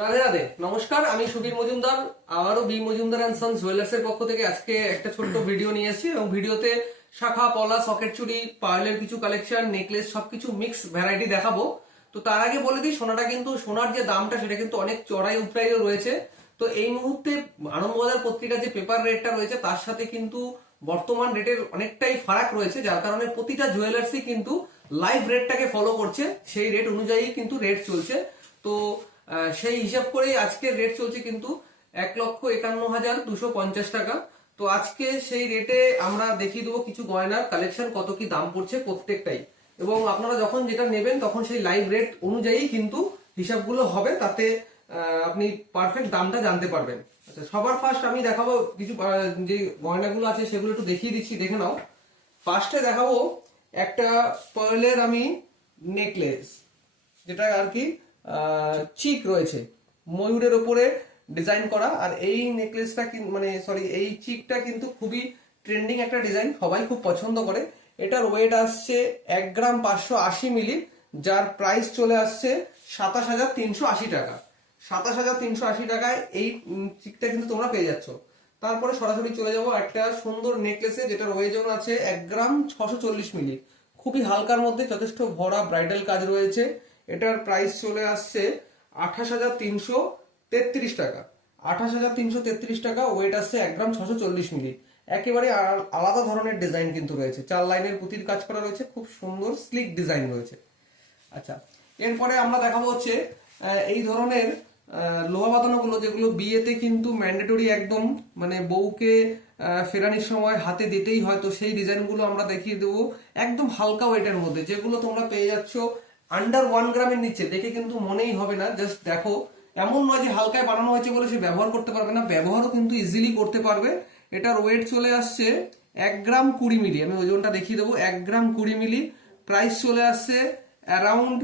রাধে রাধে, নমস্কার। আমি সুবীর মজুমদার, আবারও B Majumdar and sons jewellers এর পক্ষ থেকে আজকে একটা ছোট্ট ভিডিও নিয়ে এসেছি এবং ভিডিওতে শাখা পলা সকেট চুড়ি পার্লের কিছু কালেকশন নেকলেস সবকিছু মিক্স ভ্যারাইটি দেখাবো। তো তার আগে বলে দিই, সোনাটা কিন্তু সোনার যে দামটা সেটা কিন্তু অনেক চড়াই উতরাইও রয়েছে। তো এই মুহূর্তে আনন্দবাজার পত্রিকার যে পেপার রেটটা রয়েছে তার সাথে কিন্তু বর্তমান রেটের অনেকটাই ফারাক রয়েছে, যার কারণে প্রতিটা জুয়েলার্সই কিন্তু লাইভ রেটটাকে ফলো করছে, সেই রেট অনুযায়ী কিন্তু রেট চলছে। তো সেই হিসাব করেই আজকের রেট চলছে কিন্তু 1,51,250 টাকা। তো আজকে সেই রেটে আমরা দেখিয়ে দেবো কিছু গয়নার কালেকশন, কত কি দাম পড়ছে প্রত্যেকটাই, এবং আপনারা যখন যেটা নেবেন তখন সেই লাইভ রেট অনুযায়ী কিন্তু হিসাবগুলো হবে, তাতে আপনি পারফেক্ট দামটা জানতে পারবেন। আচ্ছা, সবার ফার্স্ট আমি দেখাবো কিছু যে গয়নাগুলো আছে সেগুলো একটু দেখিয়ে দিচ্ছি, দেখে নাও। ফার্স্টে দেখাবো একটা পার্লের আমি নেকলেস, যেটা আর কি চিক রয়েছে, ময়ূরের ওপরে ডিজাইন করা। আর এই নেকলেসটা মানে সরি, এই চিকটা কিন্তু খুবই ট্রেন্ডিং একটা ডিজাইন, সবাই খুব পছন্দ করে। এটার ওয়েট আসছে 1 গ্রাম 580 মিলি, যার প্রাইস চলে আসছে 27,380 টাকা। 27,380 টাকায় এই চিকটা কিন্তু তোমরা পেয়ে যাচ্ছ। তারপরে সরাসরি চলে যাবো একটা সুন্দর নেকলেসে, যেটার ওজন আছে 1 গ্রাম 640 মিলি, খুবই হালকার মধ্যে যথেষ্ট ভরা ব্রাইডাল কাজ রয়েছে। এটার প্রাইস চলে আসছে 28,333 টাকা। 28,333 টাকা, ওয়েট আসছে 1 গ্রাম 640 মিলি। একেবারে আলাদা ধরনের ডিজাইন কিন্তু রয়েছে, 4 লাইনের পুঁতির কাজ করা রয়েছে, খুব সুন্দর স্লিক ডিজাইন রয়েছে। আচ্ছা, এরপরে আমরা দেখাবো হচ্ছে এই ধরনের লোহা বাঁধানো গুলো, যেগুলো বিয়েতে কিন্তু ম্যান্ডেটরি একদম, মানে বউকে ফেরানির সময় হাতে দিতেই হয়। তো সেই ডিজাইনগুলো আমরা দেখিয়ে দেবো একদম হালকা ওয়েটের মধ্যে, যেগুলো তোমরা পেয়ে যাচ্ছ আন্ডার 1 গ্রামের নিচে। দেখে কিন্তু মনেই হবে না, জাস্ট দেখো। এমন নয় যে হালকায় বানানো হয়েছে বলে সে ব্যবহার করতে পারবে না, ব্যবহারও কিন্তু ইজিলি করতে পারবে। এটার ওয়েট চলে আসছে 1 গ্রাম 20 মিলি, আমি ওজনটা দেখিয়ে দেবো, 1 গ্রাম 20 মিলি। প্রাইস চলে আসছে অ্যারাউন্ড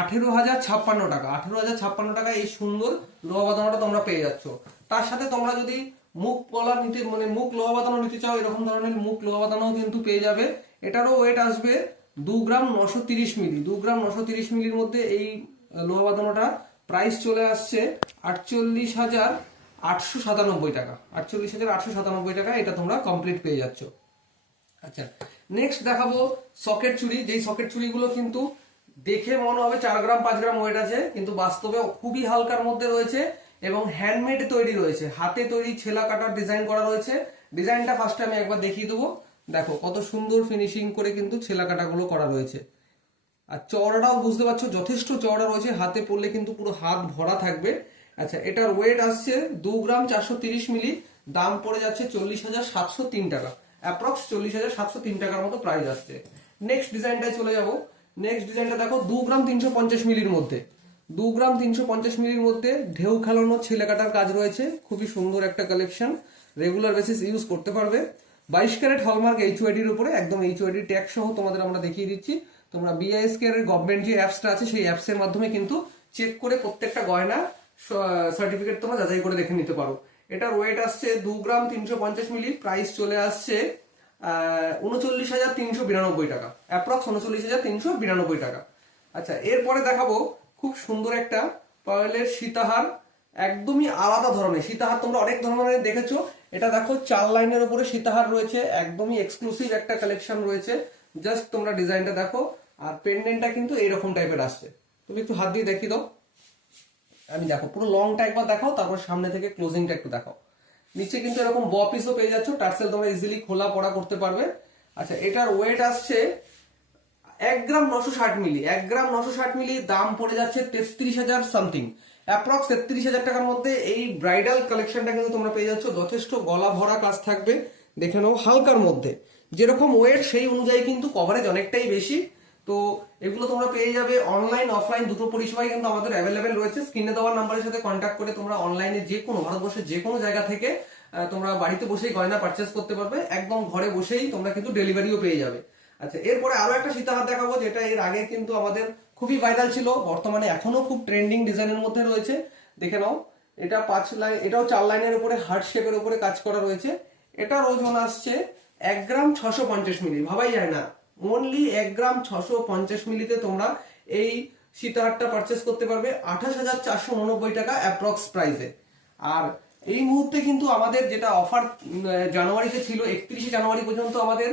18,056 টাকা। 18,056 টাকা এই সুন্দর লোহা বাঁধানোটা তোমরা পেয়ে যাচ্ছ। তার সাথে তোমরা যদি মুখ পলা নিতে, মানে মুখ লোহা বাঁধানো নিতে চাও, এরকম ধরনের মুখ লোহা বাঁধানো কিন্তু পেয়ে যাবে। এটারও ওয়েট আসবে 2 গ্রাম 930 মিলি। 2 গ্রাম 930 মিলির মধ্যে এই লোহা বাঁধানোটা প্রাইস চলে আসছে 48,897 টাকা। 48,897 টাকা এটা তোমরা কমপ্লিট পেয়ে যাচ্ছ। আচ্ছা, নেক্সট দেখাবো সকেট চুড়ি। যেই সকেট চুড়িগুলো কিন্তু দেখে মনে হবে 4 গ্রাম 5 গ্রাম ওয়েট আছে, কিন্তু বাস্তবে খুবই হালকার মধ্যে রয়েছে এবং হ্যান্ডমেড তৈরি রয়েছে, হাতে তৈরি ছেলা কাটার ডিজাইন করা রয়েছে। ডিজাইনটা ফার্স্টে আমি একবার দেখিয়ে দেবো, দেখো কত সুন্দর ফিনিশিং করে কিন্তু ছেলা কাটাগুলো করা রয়েছে। আর চওড়াটাও বুঝতে পারছো যথেষ্ট চওড়া রয়েছে, হাতে পড়লে কিন্তু পুরো হাত ভরা থাকবে। আচ্ছা, এটার ওয়েট আসছে 2 গ্রাম 430 মিলি, দাম পড়ে যাচ্ছে 40,703 টাকা, অ্যাপ্রক্স 40,703 টাকার মতো প্রাইস আসছে। নেক্সট ডিজাইনটায় চলে যাব। নেক্সট ডিজাইনটা দেখো 2 গ্রাম 350 মিলির মধ্যে। 2 গ্রাম 350 মিলির মধ্যে ঢেউ খেলানো ছেলে কাটার কাজ রয়েছে, খুবই সুন্দর একটা কালেকশন, রেগুলার বেসিস ইউজ করতে পারবে। 22 ক্যারেট হলমার্ক এইচওআইডির উপরে, একদম এইচওআইডি ট্যাগ সহ তোমাদের আমরা দেখিয়ে দিচ্ছি। তোমরা বিআইএসকে এর গভর্নমেন্ট যে অ্যাপসটা আছে সেই অ্যাপসের মাধ্যমে কিন্তু চেক করে প্রত্যেকটা গয়না সার্টিফিকেট তোমরা যাচাই করে দেখে নিতে পারো। এটার ওয়েট আসছে 2 গ্রাম 350 মিলি, প্রাইস চলে আসছে 39,392 টাকা, অ্যাপ্রক্স 39,392 টাকা। আচ্ছা, এরপরে দেখাবো খুব সুন্দর একটা পার্লের সীতাহার, একদমই আলাদা ধরনের সীতাহার। তোমরা অনেক ধরনের দেখেছো, এটা দেখো 4 লাইনের উপরে সীতাহার রয়েছে, একদমই এক্সক্লুসিভ একটা কালেকশন রয়েছে। জাস্ট তোমরা ডিজাইনটা দেখো, আর পেন্ডেন্টটা কিন্তু এইরকম টাইপের আসছে। তুমি একটু হাত দিয়ে দেখিয়ে দাও, আমি দেখো পুরো লংটা একবার দেখাও, তারপর সামনে থেকে ক্লোজিংটা একটু দেখাও। নিচে কিন্তু এরকম ব পিসও পেয়ে যাচ্ছ, টার্সেল তোমরা ইজিলি খোলা পড়া করতে পারবে। আচ্ছা, এটার ওয়েট আসছে 1 গ্রাম 960 মিলি। 1 গ্রাম 960 মিলি, দাম পড়ে যাচ্ছে 33,000 সামথিং, অ্যাপ্রক্স 33,000 টাকার মধ্যে। এই ব্রাইডাল কালেকশনটা কিন্তু তোমরা পেয়ে যাচ্ছ, যথেষ্ট গলা ভরা কাজ থাকবে, দেখে নাও হালকার মধ্যে। যেরকম ওয়েট সেই অনুযায়ী কিন্তু কভারেজ অনেকটাই বেশি। তো এগুলো তোমরা পেয়ে যাবে অনলাইন অফলাইন দুটো পরিষেবাই কিন্তু আমাদের অ্যাভেলেবেল রয়েছে। স্ক্রিনে দেওয়া নাম্বারের সাথে কন্ট্যাক্ট করে তোমরা অনলাইনে যে কোনো, ভারতবর্ষের যে কোনো জায়গা থেকে তোমরা বাড়িতে বসেই গয়না পারচেস করতে পারবে, একদম ঘরে বসেই তোমরা কিন্তু ডেলিভারিও পেয়ে যাবে। আচ্ছা, এরপরে আরো একটা সীতাহার দেখাবো, যেটা এর আগে কিন্তু আমাদের খুবই ভাইরাল ছিল, বর্তমানে এখনো খুব ট্রেন্ডিং ডিজাইনের মধ্যে রয়েছে। দেখে নাও, এটা 5 লাইন, এটাও 4 লাইনের উপরে হার্ট শেপের উপরে কাজ করা রয়েছে। এটার ওজন আসছে 1 গ্রাম 650 মিলি। ভাবাই যায় না, অনলি 1 গ্রাম 650 মিলিতে তোমরা এই সীতাহারটা পারচেস করতে পারবে 28,499 টাকা অ্যাপ্রক্স প্রাইসে। আর এই মুহূর্তে কিন্তু আমাদের যেটা অফার জানুয়ারিতে ছিল, 31শে জানুয়ারি পর্যন্ত আমাদের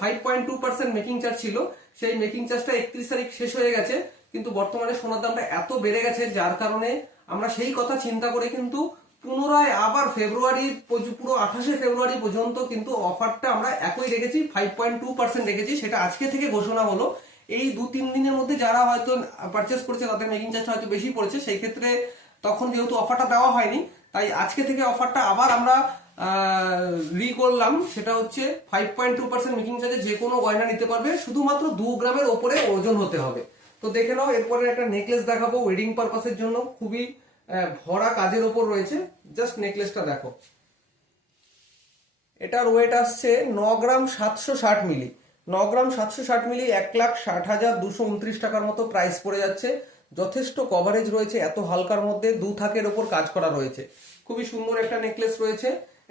5.2% মেকিং চার্জ ছিল, সেই মেকিং চার্জটা 31 তারিখ শেষ হয়ে গেছে। কিন্তু বর্তমানে সোনার দামটা এত বেড়ে গেছে, যার কারণে আমরা সেই কথা চিন্তা করে কিন্তু পুনরায় আবার ফেব্রুয়ারির পুরো 28শে ফেব্রুয়ারি পর্যন্ত কিন্তু অফারটা আমরা একই রেখেছি, 5.2% রেখেছি। সেটা আজকে থেকে ঘোষণা হলো। এই 2-3 দিনের মধ্যে যারা হয়তো পারচেস করেছে তাদের মেকিং চার্জটা হয়তো বেশি পড়েছে, সেই ক্ষেত্রে তখন যেহেতু অফারটা দেওয়া হয়নি, তাই আজকে থেকে অফারটা আবার আমরা করলাম। সেটা হচ্ছে 5.2% মেকিং চার্জে যে কোনো গয়না নিতে পারবে, শুধুমাত্র 2 গ্রামের ওপরে ওজন হতে হবে। তো দেখে নাও, এরপরে একটা নেকলেস দেখাবো ওয়েডিং পারপাসের জন্য, খুবই ভরা কাজের ওপর রয়েছে। জাস্ট নেকলেসটা দেখো, এটার ওয়েট আসছে 9 গ্রাম 760 মিলি। 9 গ্রাম 760 মিলি 1,60,229 টাকার মতো প্রাইস পড়ে যাচ্ছে। যথেষ্ট কভারেজ রয়েছে, এত হালকার মধ্যে 2 থাকের ওপর কাজ করা রয়েছে। খুবই সুন্দর একটা নেকলেস রয়েছে,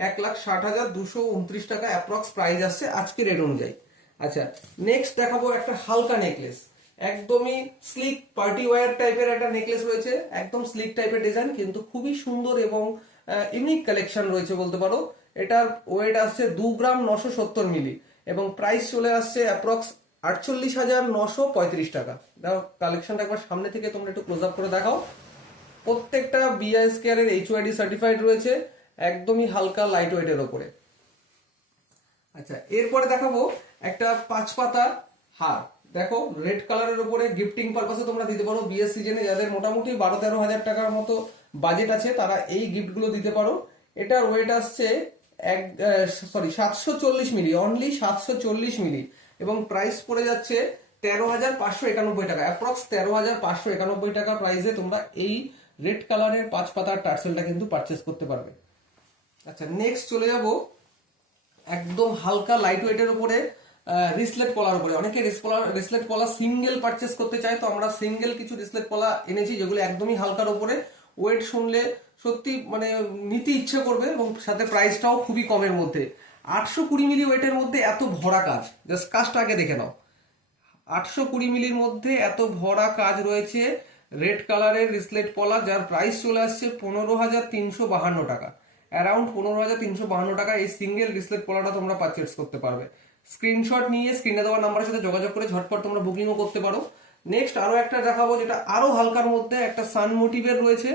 1,60,229 টাকা অ্যাপ্রক্স প্রাইস আসছে আজকে রেট অনুযায়ী। আচ্ছা, নেক্সট দেখাবো একটা হালকা নেকলেস, একদমই স্লিক পার্টি ওয়্যার টাইপের একটা নেকলেস রয়েছে, একদম স্লিক টাইপের ডিজাইন, কিন্তু খুবই সুন্দর এবং ইউনিক কালেকশন রয়েছে বলতে পারো। এটার ওয়েট আসছে 2 গ্রাম 970 মিলি এবং প্রাইস চলে আসছে অ্যাপ্রক্স 48,935 টাকা। দেখো কালেকশনটা একবার সামনে থেকে তোমরা একটু ক্লোজ আপ করে দেখাও। প্রত্যেকটা BISKR এর HYD সার্টিফাইড রয়েছে, একদমই হালকা লাইট ওয়েটের ওপরে। আচ্ছা, এরপরে দেখাবো একটা 5 পাতা হার। দেখো রেড কালারের উপরে গিফটিং পারপাসে তোমরা দিতে পারো। বিয়ের সিজনে যাদের মোটামুটি 12-13 হাজার টাকার মতো বাজেট আছে, তারা এই গিফটগুলো দিতে পারো। এটার ওয়েট আসছে 740 মিলি, অনলি 740 মিলি, এবং প্রাইস পড়ে যাচ্ছে 13,591 টাকা, অ্যাপ্রক্স 13,591 টাকা প্রাইসে তোমরা এই রেড কালারের 5 পাতার টার্সেলটা কিন্তু পারচেস করতে পারবে। আচ্ছা, নেক্সট চলে যাব একদম হালকা লাইট ওয়েটের উপরে রিসলেট পলার উপরে। অনেকে রিসলেট পলা সিঙ্গেল পারচেস করতে চায়, তো আমরা সিঙ্গেল কিছু রিসলেট পলা এনেছি যেগুলো একদমই হালকার উপরে। ওয়েট শুনলে সত্যি মানে নিতে ইচ্ছে করবে, এবং সাথে প্রাইসটাও খুবই কমের মধ্যে। 820 মিলি ওয়েটের মধ্যে এত ভরা কাজ, জাস্ট কাজটা আগে দেখে নাও। 820 মিলির মধ্যে এত ভরা কাজ রয়েছে, রেড কালারের রিসলেট পলা, যার প্রাইস চলে আসছে 15,352 টাকা, অ্যারাউন্ড 15,352 টাকা। এই সিঙ্গেল রিসলেট পলাটা তোমরা পারচেস করতে পারবে। স্ক্রিনশট নিয়ে স্ক্রিনে দেওয়া নাম্বারের সাথে যোগাযোগ করে ঝটপট তোমরা বুকিংও করতে পারো। নেক্সট আরো একটা দেখাবো, যেটা আরো হালকার মধ্যে একটা সান মোটিভের রয়েছে,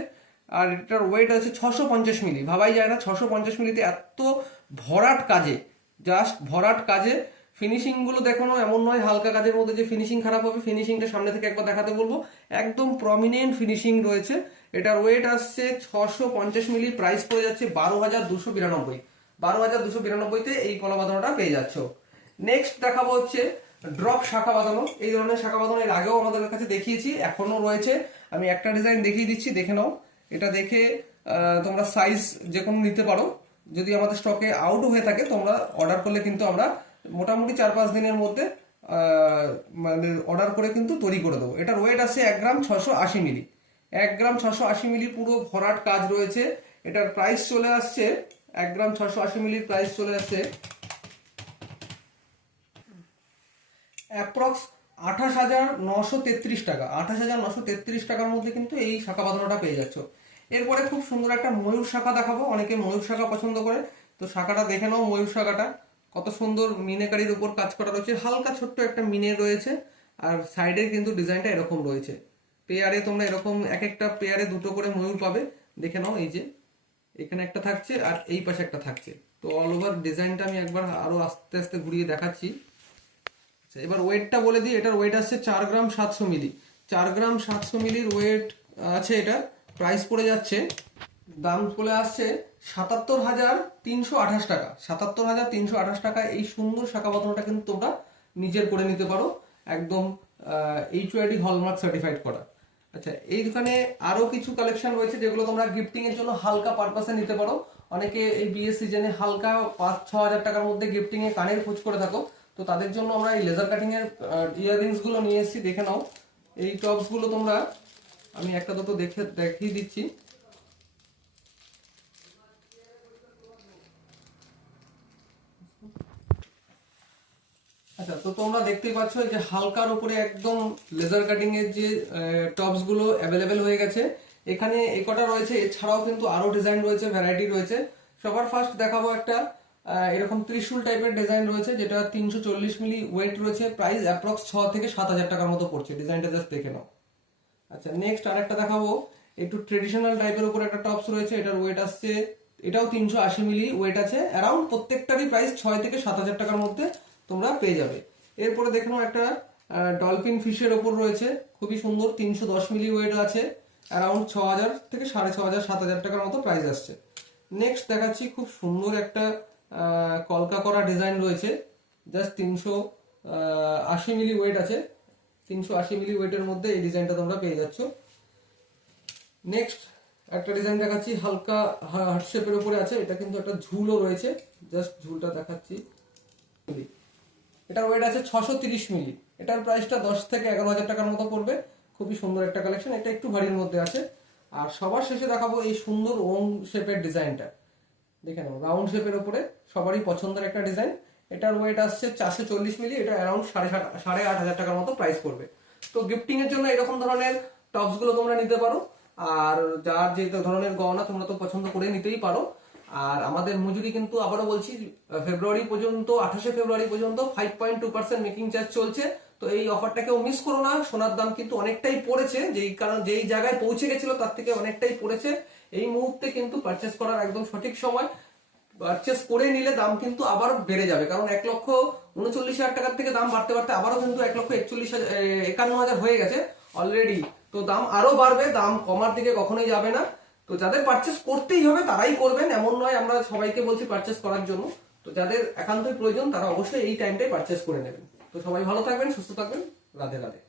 আর এটার ওয়েট আছে 650 মিলি। ভাবাই যায় না 650 মিলিতে এত ভরাট কাজে, জাস্ট ভরাট কাজে। ফিনিশিং গুলো দেখো না, এমন নয় হালকা কাজের মধ্যে যে ফিনিশিং খারাপ হবে। ফিনিশিংটা সামনে থেকে একবার দেখাতে বলবো, একদম প্রমিনেন্ট ফিনিশিং রয়েছে। এটার ওয়েট আসছে 650 মিলি, প্রাইস পড়ে যাচ্ছে 12,292। 12,292-তে এই পলা বাঁধানোটা পেয়ে যাচ্ছ। নেক্সট দেখাবো হচ্ছে ড্রপ শাখা বাঁধানো। এই ধরনের শাখা বাঁধানো এর আগেও আমাদের কাছে দেখিয়েছি, এখনো রয়েছে। আমি একটা ডিজাইন দেখিয়ে দিচ্ছি, দেখে নাও। এটা দেখে তোমরা সাইজ যে কোনো নিতে পারো। যদি আমাদের স্টকে আউট হয়ে থাকে, তোমরা অর্ডার করলে কিন্তু আমরা মোটামুটি 4-5 দিনের মধ্যে মানে অর্ডার করে কিন্তু তৈরি করে দেবো। এটার ওয়েট আছে 1 গ্রাম 680 মিলি। 1 গ্রাম 680 মিলি পুরো ভরাট কাজ রয়েছে। এটার প্রাইস চলে আসছে 1 গ্রাম 680 মিলির প্রাইস চলে আসছে অ্যাপ্রক্স 28,933 টাকা। 28,933 টাকার মধ্যে কিন্তু এই শাখা বাঁধানোটা পেয়ে যাচ্ছ। এরপরে খুব সুন্দর একটা ময়ূর শাখা দেখাবো, অনেকে ময়ূর শাখা পছন্দ করে, তো শাখাটা দেখে নাও। ময়ূর শাখাটা কত সুন্দর মিনেকারির উপর কাজ করা রয়েছে, হালকা ছোট্ট একটা মিনে রয়েছে, আর সাইডে কিন্তু ডিজাইনটা এরকম রয়েছে। পেয়ারে তোমরা এরকম এক একটা পেয়ারে 2টো করে ময়ূর পাবে, দেখে নাও। এই যে এখানে একটা থাকছে আর এই পাশে একটা থাকছে। তো অল ওভার ডিজাইনটা আমি একবার আরো আস্তে আস্তে ঘুরিয়ে দেখাচ্ছি। এবার ওয়েটটা বলে দিই, এটার ওয়েট আসছে 4 গ্রাম 700 মিলি। 4 গ্রাম 700 মিলির ওয়েট আছে। এটা প্রাইস পড়ে যাচ্ছে, দাম চলে আসছে 77,328 টাকা। 77,328 টাকা। এই সুন্দর শাখা বাঁধানোটা কিন্তু তোমরা নিজের করে নিতে পারো, একদম HYD হলমার্ক সার্টিফাইড করা। আচ্ছা, এই দোকানে আরো কিছু কালেকশন রয়েছে যেগুলো তোমরা গিফটিং এর জন্য হালকা পারপাসে নিতে পারো। অনেকে এই বিয়ে সিজনে হালকা 5-6 হাজার টাকার মধ্যে গিফটিং এ কানের খোঁজ করে থাকো, তো তাদের জন্য আমরা এই লেজার কাটিং এর ইয়াররিংস গুলো নিয়ে এসেছি, দেখে নাও। এই টপস গুলো তোমরা, আমি একটা দুটো দেখিয়ে দিচ্ছি। আচ্ছা, তো তোমরা দেখতেই পাচ্ছ যে হালকার উপরে একদম লেজার কাটিং এর যে টপস গুলো অ্যাভেলেবেল হয়ে গেছে। এখানে এই কটা রয়েছে, এছাড়াও কিন্তু আরো ডিজাইন রয়েছে, ভ্যারাইটি রয়েছে। সবার ফার্স্ট দেখাবো একটা এরকম ত্রিশূল টাইপের ডিজাইন রয়েছে, যেটা 340 মিলি ওয়েট রয়েছে, প্রাইস অ্যাপ্রক্স 6 থেকে 7 হাজার টাকার মতো পড়ছে। ডিজাইনটা জাস্ট দেখে নাও। আচ্ছা, নেক্সট আরেকটা দেখাবো, একটু ট্রেডিশনাল টাইপের উপর একটা টপস রয়েছে, এটার ওয়েট আসছে, এটাও 380 মিলি ওয়েট আছে, অ্যারাউন্ড প্রত্যেকটারই প্রাইস 6 থেকে 7 হাজার টাকার মধ্যে তোমরা পেয়ে যাবে। এরপরে দেখো একটা ডলফিন ফিশের ওপর রয়েছে, খুবই সুন্দর, 310 মিলি ওয়েট আছে, অ্যারাউন্ড 6 হাজার থেকে 6,500 7 হাজার টাকার মতো প্রাইস আসছে। নেক্সট দেখাচ্ছি খুব সুন্দর একটা কলকা করা ডিজাইন রয়েছে, জাস্ট 380 মিলি ওয়েট আছে, 380 মিলি ওয়েটের মধ্যে এই ডিজাইনটা তোমরা পেয়ে যাচ্ছ। নেক্সট একটা ডিজাইন দেখাচ্ছি, হালকা হার্ট শেপের উপরে আছে, এটা কিন্তু একটা ঝুলও রয়েছে, জাস্ট ঝুলটা দেখাচ্ছি। এটার ওয়েট আছে 630 মিলি, এটার প্রাইসটা 10 থেকে 11 হাজার টাকার মতো পড়বে। খুবই সুন্দর একটা কালেকশন, এটা একটু ভারীর মধ্যে আছে। আর সবার শেষে দেখাবো এই সুন্দর ওং শেপের ডিজাইনটা, দেখে নাও, রাউন্ড শেপের উপরে সবারই পছন্দের একটা ডিজাইন। এটার ওয়েট আসছে 440 মিলি, এটা অ্যারাউন্ড 8,500 টাকার মতো প্রাইস পড়বে। তো গিফটিং এর জন্য এরকম ধরনের টপস গুলো তোমরা নিতে পারো। আর যার যে ধরনের গহনা তোমরা তো পছন্দ করে নিতেই পারো। আর আমাদের মজুরি কিন্তু আবারও বলছি, ফেব্রুয়ারি পর্যন্ত, 28শে ফেব্রুয়ারি পর্যন্ত 5.2% মেকিং চার্জ চলছে। তো এই অফারটাকেও মিস করো না। সোনার দাম কিন্তু অনেকটাই পড়েছে, যেই জায়গায় পৌঁছে গেছিল তার থেকে অনেকটাই পড়েছে। এই মুহূর্তে কিন্তু পারচেস করার একদম সঠিক সময়। পারচেস করে নিলে দাম কিন্তু আবার বেড়ে যাবে, কারণ 1,39,000 টাকার থেকে দাম বাড়তে বাড়তে আবারও কিন্তু 1,51,000 হয়ে গেছে অলরেডি। তো দাম আরো বাড়বে, দাম কমার দিকে কখনোই যাবে না। তো যাদের পারচেস করতেই হবে তারাই করবেন, এমন নয় আমরা সবাইকে বলছি পারচেস করার জন্য। তো যাদের একান্তই প্রয়োজন তারা অবশ্যই এই টাইমটাই পারচেস করে নেবেন। তো সবাই ভালো থাকবেন, সুস্থ থাকবেন, রাধে রাধে।